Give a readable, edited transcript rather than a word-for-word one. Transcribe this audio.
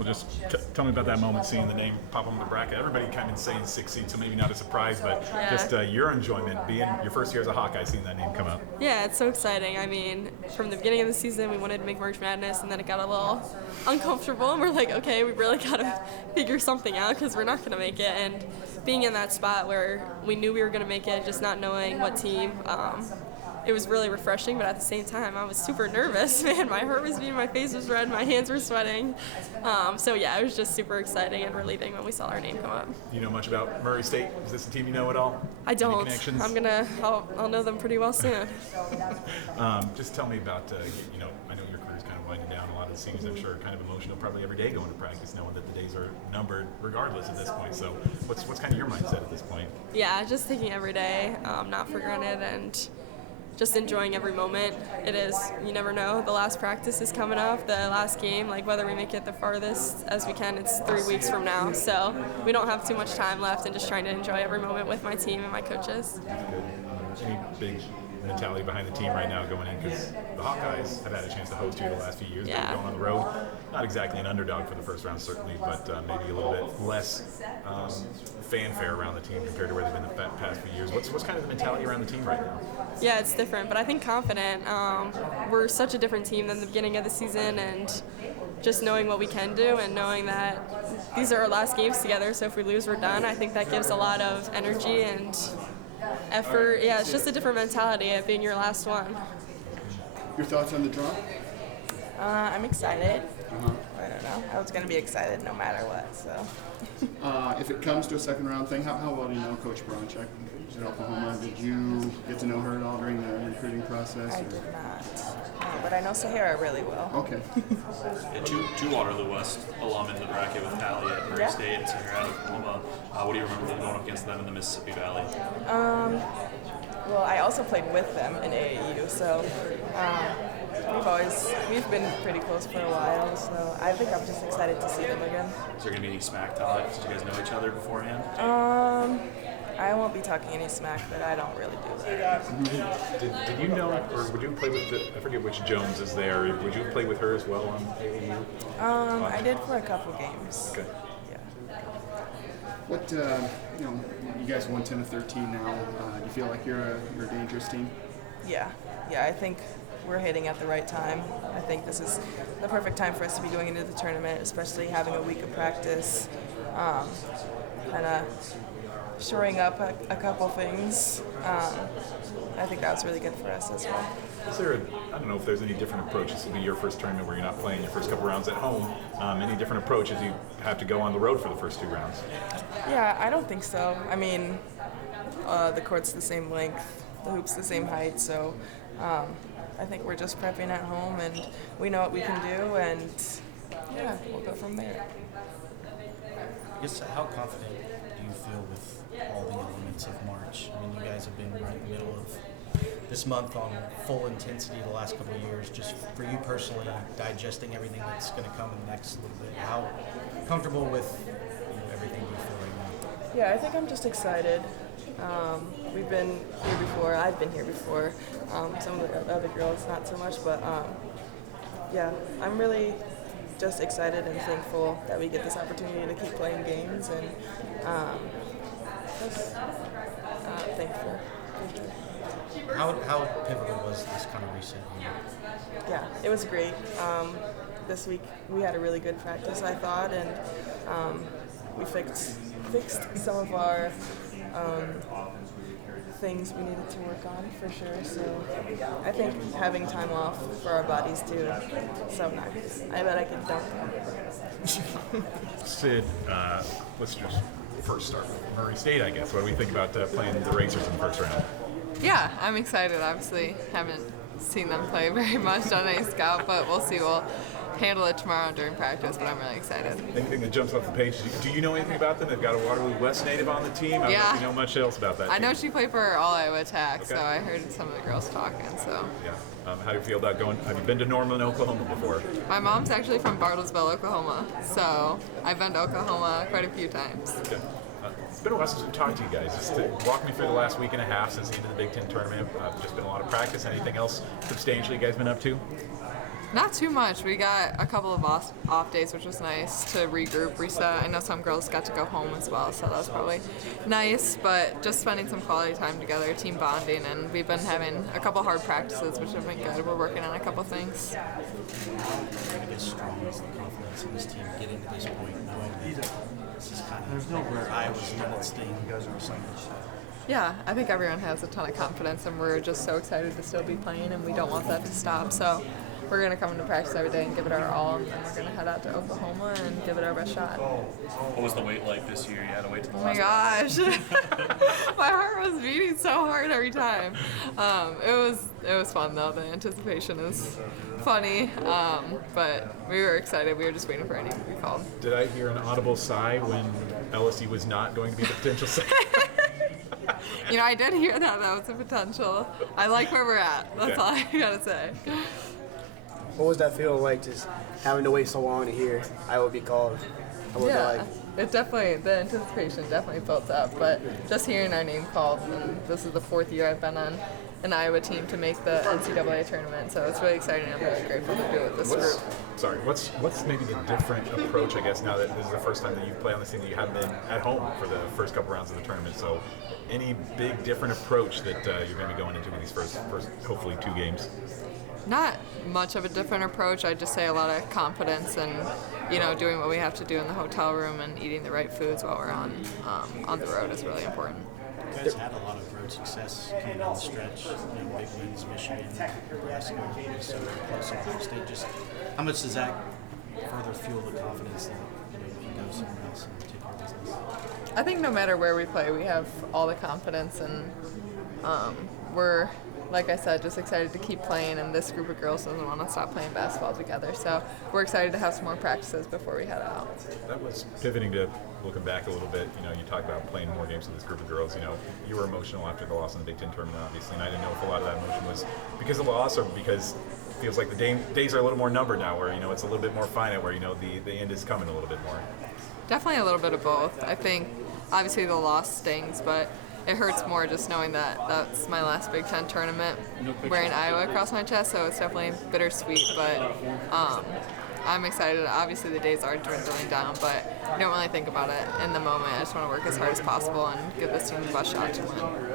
Well, just tell me about that moment, seeing the name pop up in the bracket. Everybody kind of been saying 6 seed, so maybe not a surprise, but just your enjoyment, being your first year as a Hawkeye, seeing that name come up. Yeah, it's so exciting. I mean, from the beginning of the season, we wanted to make March Madness, and then it got a little uncomfortable, and we're like, okay, we really got to figure something out because we're not going to make it. And being in that spot where we knew we were going to make it, just not knowing what team, it was really refreshing, but at the same time, I was super nervous, man. My heart was beating, my face was red, my hands were sweating. So yeah, it was just super exciting and relieving when we saw our name come up. Do you know much about Murray State? Is this a team you know at all? I don't. Any connections? I'll know them pretty well soon. Just tell me about, I know your career's kind of winding down. A lot of the seniors, I'm sure, are kind of emotional probably every day going to practice, knowing that the days are numbered regardless at this point. So what's kind of your mindset at this point? Yeah, just taking every day, not for granted, and just enjoying every moment. It is, you never know, the last practice is coming up, the last game, like whether we make it the farthest as we can, it's 3 weeks from now. So we don't have too much time left, and just trying to enjoy every moment with my team and my coaches. Good. Any big mentality behind the team right now going in, because the Hawkeyes have had a chance to host you the last few years. Yeah. Going on the road, not exactly an underdog for the first round certainly, but maybe a little bit less fanfare around the team compared to where they've been the past few years. What's kind of the mentality around the team right now? Yeah, it's different, but I think confident. We're such a different team than the beginning of the season, and just knowing what we can do and knowing that these are our last games together, so if we lose, we're done. I think that gives a lot of energy and effort. Yeah, it's just a different mentality of being your last one. Your thoughts on the draw? I'm excited. I don't know. I was going to be excited no matter what. So. If it comes to a second round thing, how well do you know Coach Bronchek at Oklahoma? Did you get to know her at all during the recruiting process? I did not. No, but I know Sahara really well. Okay. And two Waterloo West alum in the bracket with Hallie at Murray State and Sahara at Oklahoma. What do you remember going up against them in the Mississippi Valley? Well, I also played with them in AAU, so we've been pretty close for a while. So I think I'm just excited to see them again. Is there going to be any smack talk? Did you guys know each other beforehand? I won't be talking any smack, but I don't really do that. Did you know, or would you play with I forget which Jones is there, would you play with her as well on AAU? I did for a couple games. Okay. Yeah. What, you guys won 10 of 13 now. Do you feel like you're a dangerous team? Yeah, I think we're hitting at the right time. I think this is the perfect time for us to be going into the tournament, especially having a week of practice, kind of shoring up a couple things. I think that was really good for us as well. Is there I don't know if there's any different approach. This will be your first tournament where you're not playing your first couple rounds at home. Any different approach as you have to go on the road for the first 2 rounds? Yeah, I don't think so. I mean, the court's the same length, the hoop's the same height, so I think we're just prepping at home, and we know what we can do, and yeah, we'll go from there. I guess, how confident do you feel with all the elements of March? I mean, you guys have been right in the middle of this month on full intensity the last couple of years. Just for you personally, digesting everything that's going to come in the next little bit, how comfortable with everything you feel right now? Yeah, I think I'm just excited. We've been here before. I've been here before. Some of the other girls, not so much, but yeah, I'm really just excited and thankful that we get this opportunity to keep playing games, and just thankful. How pivotal was this kind of reset year? Yeah, it was great. This week we had a really good practice, I thought, and we fixed some of our things we needed to work on for sure. So I think having time off for our bodies too, so nice. I bet I could dunk. Sid, let's just first start with Murray State, I guess. What do we think about playing the Racers in the first round? Yeah, I'm excited. Obviously, haven't seen them play very much on a scout, but we'll see. We'll handle it tomorrow during practice, but I'm really excited. Anything that jumps off the page? Do you know anything about them? They've got a Waterloo West native on the team. I don't know if you know much else about that team. I know she played for All Iowa Attack, so I heard some of the girls talking. So yeah. How do you feel about going? Have you been to Norman, Oklahoma before? My mom's actually from Bartlesville, Oklahoma, so I've been to Oklahoma quite a few times. Okay. It's been a while since we've talked to you guys. Just to walk me through the last week and a half since the end of the Big Ten tournament. Just been a lot of practice. Anything else substantial you guys been up to? Not too much. We got a couple of off days, which was nice to regroup, reset. I know some girls got to go home as well, so that was probably nice. But just spending some quality time together, team bonding, and we've been having a couple hard practices, which have been good. We're working on a couple things. I guess strong is the confidence in this team getting to this point, knowing that this is kind of where Iowa's limits thing goes or something. Yeah, I think everyone has a ton of confidence, and we're just so excited to still be playing, and we don't want that to stop. So we're going to come into practice every day and give it our all, and then we're going to head out to Oklahoma and give it our best shot. What was the wait like this year? You had to wait till the Oh my last gosh, my heart was beating so hard every time. It was fun though. The anticipation is funny, but we were excited. We were just waiting for any to be called. Did I hear an audible sigh when LSU was not going to be the potential second? You know, I did hear that was a potential. I like where we're at. That's Okay. all I gotta say. What was that feeling like, just having to wait so long to hear I would be called? What was it Yeah, like? it definitely, the anticipation definitely built up, but just hearing our name called, and this is the 4th year I've been on an Iowa team to make the NCAA tournament, so it's really exciting. I'm really grateful to do it with this group. What's maybe the different approach, I guess, now that this is the first time that you play on this team, that you haven't been at home for the first couple rounds of the tournament, so any big different approach that you're going to be going into with these first hopefully 2 games? Not much of a different approach. I'd just say a lot of confidence and, you know, doing what we have to do in the hotel room and eating the right foods while we're on the road is really important. You guys had a lot of road success coming down the stretch. You know, big wins, Michigan, Nebraska, Minnesota, close Ohio State. Just how much does that further fuel the confidence that you can go somewhere else and take your business? I think no matter where we play, we have all the confidence, and we're, like I said, just excited to keep playing, and this group of girls doesn't want to stop playing basketball together. So we're excited to have some more practices before we head out. That was pivoting to looking back a little bit. You know, you talked about playing more games with this group of girls. You know, you were emotional after the loss in the Big Ten tournament, obviously, and I didn't know if a lot of that emotion was because of the loss or because it feels like the days are a little more numbered now, where, you know, it's a little bit more finite, where, you know, the end is coming a little bit more. Definitely a little bit of both. I think obviously the loss stings, but it hurts more just knowing that that's my last Big Ten tournament wearing Iowa across my chest, so it's definitely bittersweet, but I'm excited. Obviously the days are dwindling down, but I don't really think about it in the moment. I just want to work as hard as possible and give this team the best shot to win.